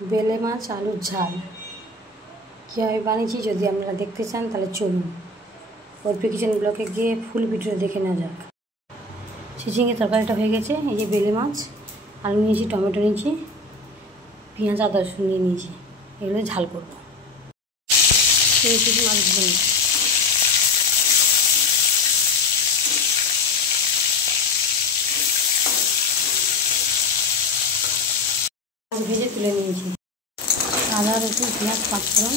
বেলে মাছ আলুর ঝাল কীভাবে বানিয়েছি যদি আপনারা দেখতে চান তাহলে চলুন অর্পি কিচেন ব্লকে গিয়ে ফুল ভিডিও দেখে নেওয়া যাক। চিচিঙে তরকারিটা হয়ে গেছে। এই যে বেলে মাছ, আলু নিয়েছি, টমেটো নিয়েছি, পেঁয়াজ আদা রসুন নিয়েছি, এগুলো ঝাল করবো। মাছ ভেজে তুলে নিয়েছি। আদা রসুন পেঁয়াজ পাঁচফোড়ন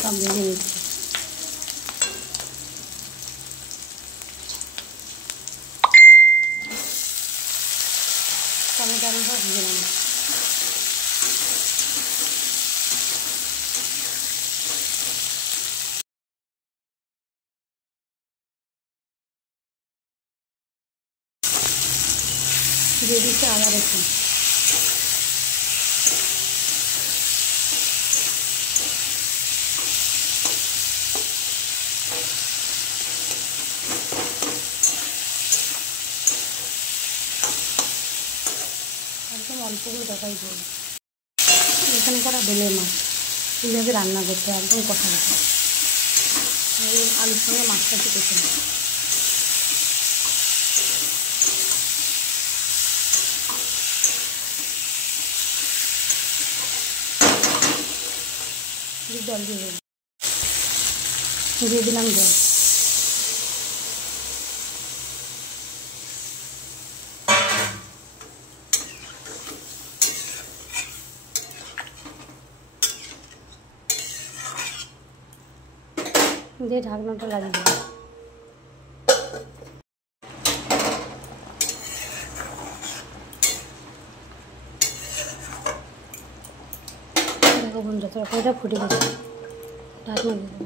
সব ভেজে নিচ্ছি। টমেটো আলুটা ভেজে নেব। দিয়ে দিচ্ছি আদা রসুন। একদম অল্প করে তরকারি করব। এখানে করা বেলে মাছ এইভাবে রান্না করতে হয়, একদম কষা রাখা। আলুর সঙ্গে মাছটা একটু কষে নেব। জল দিয়ে দিলাম জল। দিয়ে ঢাকনাটা লাগিয়ে দেবো। দেখো বন্ধুরা তরকারিটা ফুটে গেছে, ঢাকনা দিয়ে দেবো।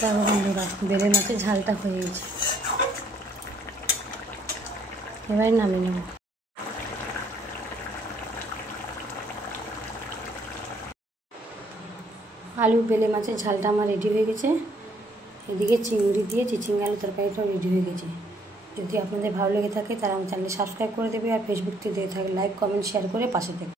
দেখো বন্ধুরা বেলে মাছের ঝালটা হয়ে গেছে, এবার নামিয়ে নেব। আলু বেলে মাছের ঝালটা আমার রেডি হয়ে গেছে। এদিকে চিংড়ি দিয়ে চিচিঙ্গা আলু তরকারিটাও রেডি হয়ে গেছে। যদি আপনাদের ভালো লেগে থাকে তারা আমার চ্যানেলে সাবস্ক্রাইব করে দেবে, আর ফেসবুক থেকে দেখে থাকে লাইক কমেন্ট শেয়ার করে পাশে থাকবে।